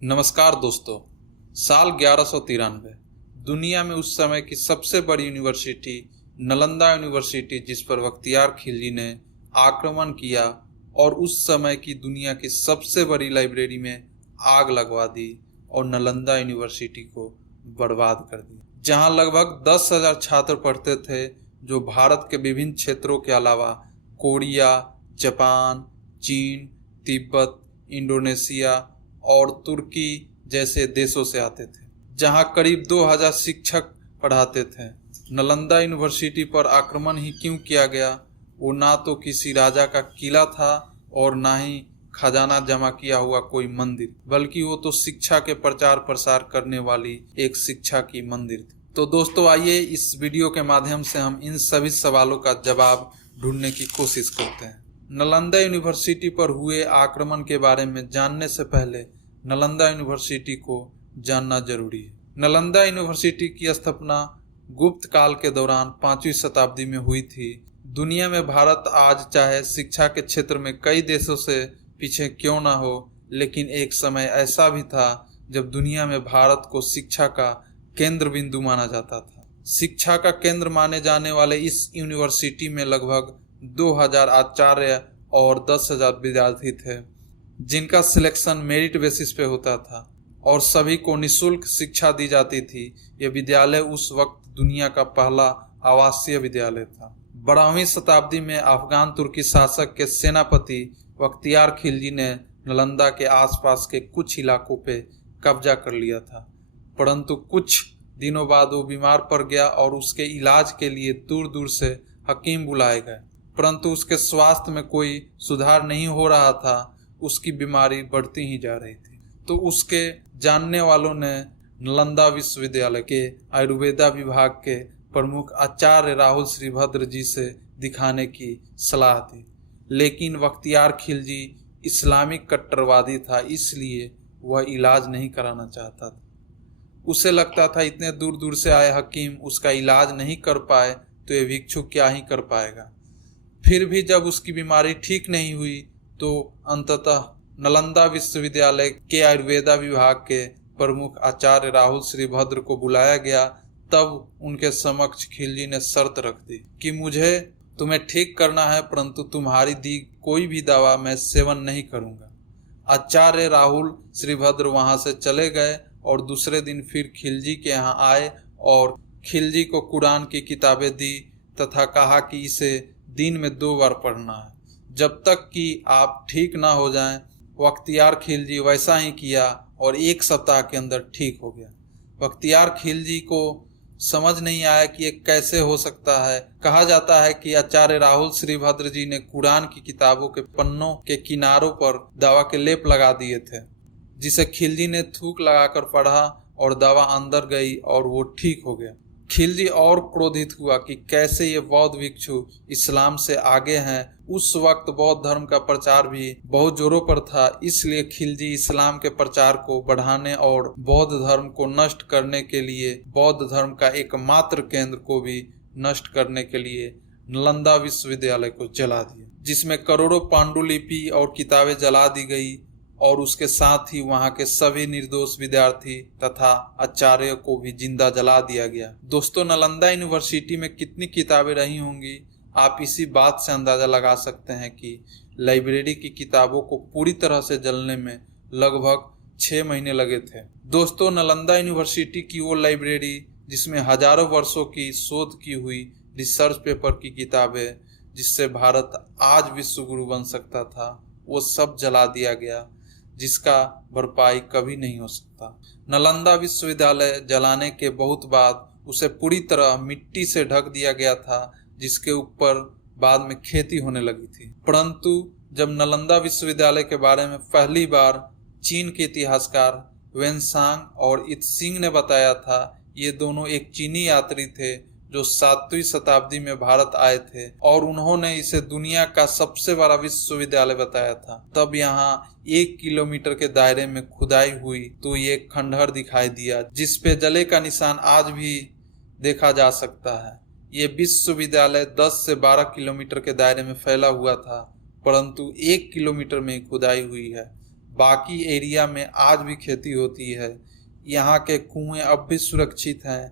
नमस्कार दोस्तों। साल 1193 दुनिया में उस समय की सबसे बड़ी यूनिवर्सिटी नालंदा यूनिवर्सिटी, जिस पर बख्तियार खिलजी ने आक्रमण किया और उस समय की दुनिया की सबसे बड़ी लाइब्रेरी में आग लगवा दी और नालंदा यूनिवर्सिटी को बर्बाद कर दिया, जहां लगभग 10,000 छात्र पढ़ते थे, जो भारत के विभिन्न क्षेत्रों के अलावा कोरिया, जापान, चीन, तिब्बत, इंडोनेशिया और तुर्की जैसे देशों से आते थे, जहां करीब 2000 शिक्षक पढ़ाते थे। नालंदा यूनिवर्सिटी पर आक्रमण ही क्यों किया गया? वो ना तो किसी राजा का किला था और ना ही खजाना जमा किया हुआ कोई मंदिर, बल्कि वो तो शिक्षा के प्रचार प्रसार करने वाली एक शिक्षा की मंदिर थी। तो दोस्तों, आइए इस वीडियो के माध्यम से हम इन सभी सवालों का जवाब ढूंढने की कोशिश करते हैं। नालंदा यूनिवर्सिटी पर हुए आक्रमण के बारे में जानने से पहले नालंदा यूनिवर्सिटी को जानना जरूरी है। नालंदा यूनिवर्सिटी की स्थापना गुप्त काल के दौरान 5वीं शताब्दी में हुई थी। दुनिया में भारत आज चाहे शिक्षा के क्षेत्र में कई देशों से पीछे क्यों ना हो, लेकिन एक समय ऐसा भी था जब दुनिया में भारत को शिक्षा का केंद्र बिंदु माना जाता था। शिक्षा का केंद्र माने जाने वाले इस यूनिवर्सिटी में लगभग 2000 आचार्य और 10,000 विद्यार्थी थे, जिनका सिलेक्शन मेरिट बेसिस पे होता था और सभी को निःशुल्क शिक्षा दी जाती थी। यह विद्यालय उस वक्त दुनिया का पहला आवासीय विद्यालय था। 12वीं शताब्दी में अफगान तुर्की शासक के सेनापति बख्तियार खिलजी ने नालंदा के आसपास के कुछ इलाकों पे कब्जा कर लिया था, परंतु कुछ दिनों बाद वो बीमार पड़ गया और उसके इलाज के लिए दूर दूर से हकीम बुलाए गए, परंतु उसके स्वास्थ्य में कोई सुधार नहीं हो रहा था। उसकी बीमारी बढ़ती ही जा रही थी। तो उसके जानने वालों ने नालंदा विश्वविद्यालय के आयुर्वेदा विभाग के प्रमुख आचार्य राहुल श्रीभद्र जी से दिखाने की सलाह दी, लेकिन बख्तियार खिलजी इस्लामिक कट्टरवादी था, इसलिए वह इलाज नहीं कराना चाहता था। उसे लगता था इतने दूर दूर से आए हकीम उसका इलाज नहीं कर पाए तो ये भिक्षु क्या ही कर पाएगा। फिर भी जब उसकी बीमारी ठीक नहीं हुई तो अंततः नालंदा विश्वविद्यालय के आयुर्वेदा विभाग के प्रमुख आचार्य राहुल श्रीभद्र को बुलाया गया। तब उनके समक्ष खिलजी ने शर्त रख दी कि मुझे तुम्हें ठीक करना है, परंतु तुम्हारी दी कोई भी दवा मैं सेवन नहीं करूंगा। आचार्य राहुल श्रीभद्र वहां से चले गए और दूसरे दिन फिर खिलजी के यहाँ आए और खिलजी को कुरान की किताबें दी तथा कहा कि इसे दिन में 2 बार पढ़ना है, जब तक कि आप ठीक ना हो जाएं। बख्तियार खिलजी वैसा ही किया और 1 सप्ताह के अंदर ठीक हो गया। बख्तियार खिलजी को समझ नहीं आया कि ये कैसे हो सकता है। कहा जाता है कि आचार्य राहुल श्रीभद्र जी ने कुरान की किताबों के पन्नों के किनारों पर दवा के लेप लगा दिए थे, जिसे खिलजी ने थूक लगाकर पढ़ा और दवा अंदर गई और वो ठीक हो गया। खिलजी और क्रोधित हुआ कि कैसे ये बौद्ध भिक्षु इस्लाम से आगे हैं। उस वक्त बौद्ध धर्म का प्रचार भी बहुत जोरों पर था, इसलिए खिलजी इस्लाम के प्रचार को बढ़ाने और बौद्ध धर्म को नष्ट करने के लिए बौद्ध धर्म का एकमात्र केंद्र को भी नष्ट करने के लिए नालंदा विश्वविद्यालय को जला दिया, जिसमें करोड़ों पांडुलिपि और किताबें जला दी गई और उसके साथ ही वहां के सभी निर्दोष विद्यार्थी तथा आचार्य को भी जिंदा जला दिया गया। दोस्तों, नालंदा यूनिवर्सिटी में कितनी किताबें रही होंगी, आप इसी बात से अंदाजा लगा सकते हैं कि लाइब्रेरी की किताबों को पूरी तरह से जलने में लगभग 6 महीने लगे थे। दोस्तों, नालंदा यूनिवर्सिटी की वो लाइब्रेरी जिसमें हजारों वर्षों की शोध की हुई रिसर्च पेपर की किताबें, जिससे भारत आज विश्व गुरु बन सकता था, वो सब जला दिया गया, जिसका भरपाई कभी नहीं हो सकता। नालंदा विश्वविद्यालय जलाने के बहुत बाद उसे पूरी तरह मिट्टी से ढक दिया गया था, जिसके ऊपर बाद में खेती होने लगी थी। परंतु जब नालंदा विश्वविद्यालय के बारे में पहली बार चीन के इतिहासकार वेनसांग और इत्सिंग ने बताया था, ये दोनों एक चीनी यात्री थे जो 7वीं शताब्दी में भारत आए थे और उन्होंने इसे दुनिया का सबसे बड़ा विश्वविद्यालय बताया था। तब यहाँ 1 किलोमीटर के दायरे में खुदाई हुई तो ये खंडहर दिखाई दिया, जिस पे जले का निशान आज भी देखा जा सकता है। ये विश्वविद्यालय 10 से 12 किलोमीटर के दायरे में फैला हुआ था, परंतु 1 किलोमीटर में खुदाई हुई है। बाकी एरिया में आज भी खेती होती है। यहाँ के कुएं अब भी सुरक्षित हैं